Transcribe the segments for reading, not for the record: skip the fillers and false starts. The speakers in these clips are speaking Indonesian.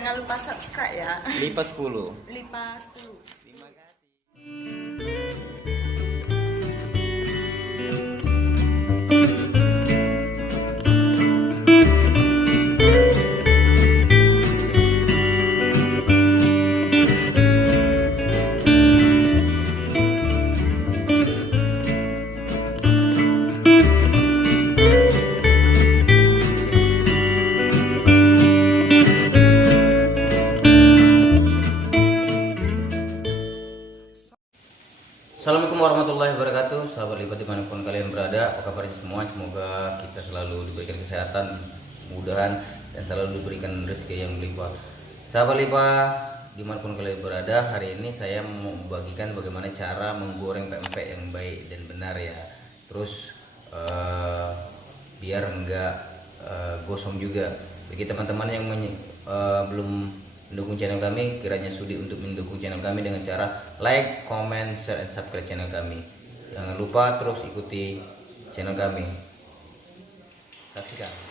Jangan lupa subscribe ya. Lipat 10. Lipat 10. Terima kasih. Assalamualaikum warahmatullahi wabarakatuh. Sahabat lipat dimanapun kalian berada, apa kabarnya semua? Semoga kita selalu diberikan kesehatan, mudahan, dan selalu diberikan rezeki yang berlimpah. Sahabat lipat dimanapun kalian berada, hari ini saya mau membagikan bagaimana cara menggoreng pempek yang baik dan benar ya. Terus biar enggak gosong juga. Bagi teman-teman yang belum mendukung channel kami, kiranya sudi untuk mendukung channel kami dengan cara like, comment, share, dan subscribe channel kami. Jangan lupa terus ikuti channel kami. Saksikan.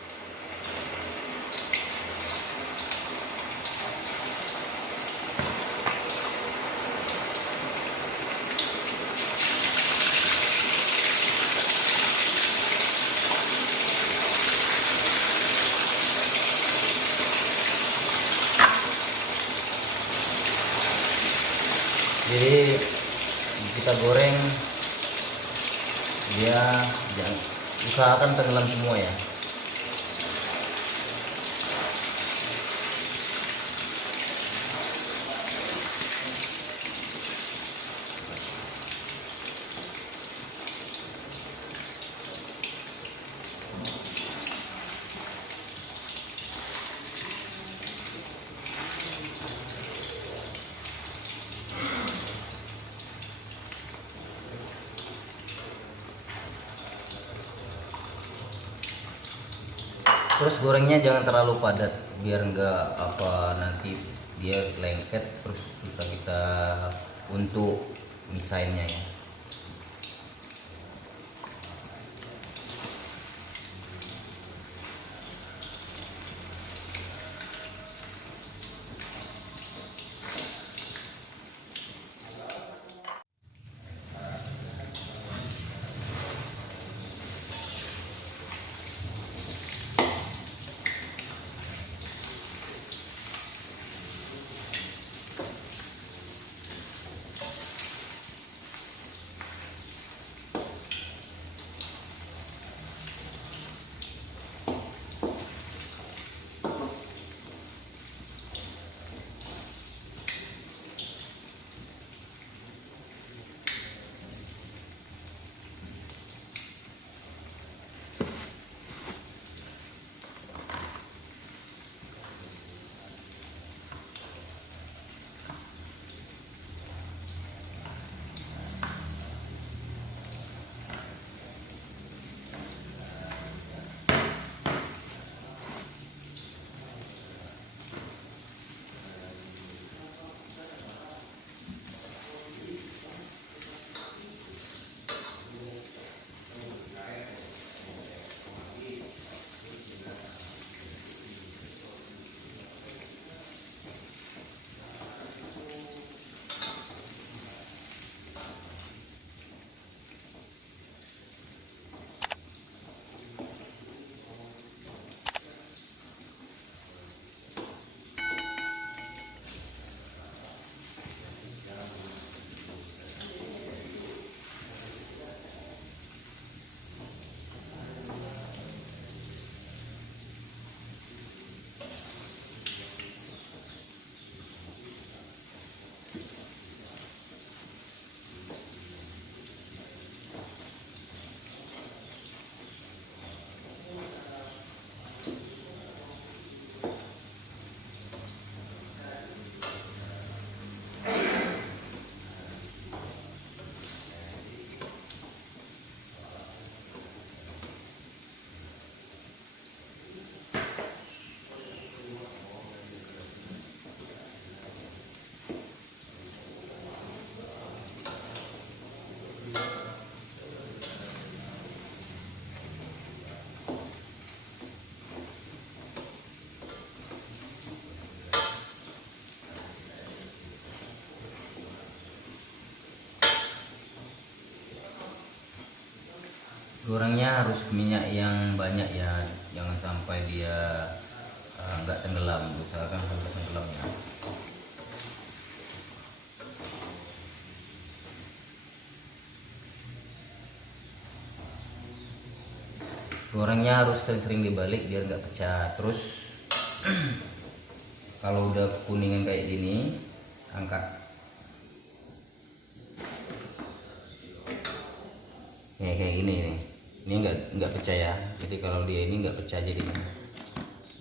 Jadi kita goreng dia jangan usahakan tenggelam semua ya. Terus gorengnya jangan terlalu padat biar enggak nanti dia lengket, terus bisa kita untuk misainnya ya. Gorengnya harus minyak yang banyak ya, jangan sampai dia nggak tenggelam, usahakan sampai tenggelam ya. Gorengnya harus sering-sering dibalik biar nggak pecah. Terus kalau udah kuningan kayak gini, angkat. Ya, kayak gini nih. Ini nggak pecah ya. Jadi kalau dia ini nggak pecah jadinya.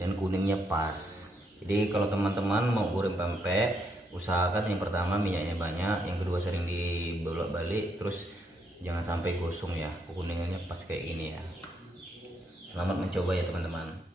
Dan kuningnya pas. Jadi kalau teman-teman mau goreng pempek, usahakan yang pertama minyaknya banyak, yang kedua sering dibolak-balik, terus jangan sampai gosong ya. Kuningannya pas kayak gini ya. Selamat mencoba ya teman-teman.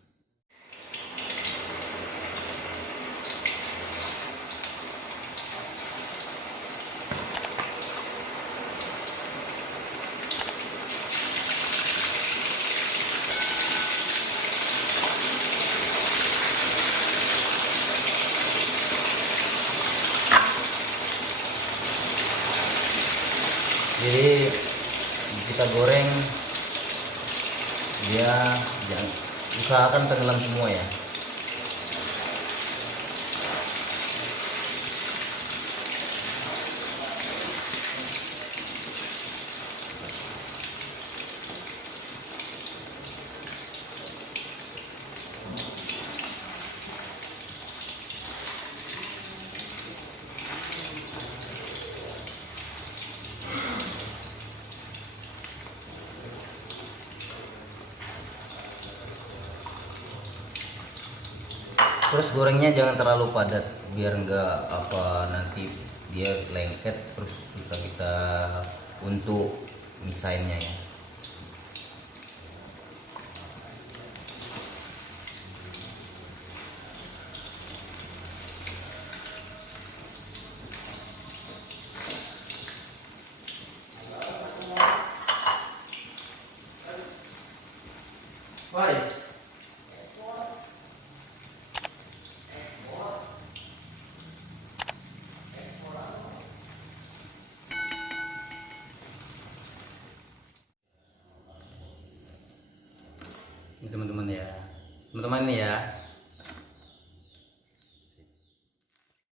Jadi kita goreng dia jangan, usahakan tenggelam semua ya. Terus gorengnya jangan terlalu padat biar enggak apa nanti dia lengket, terus bisa kita untuk misainnya ya. Baik. Ini teman-teman ya, teman-teman ini ya,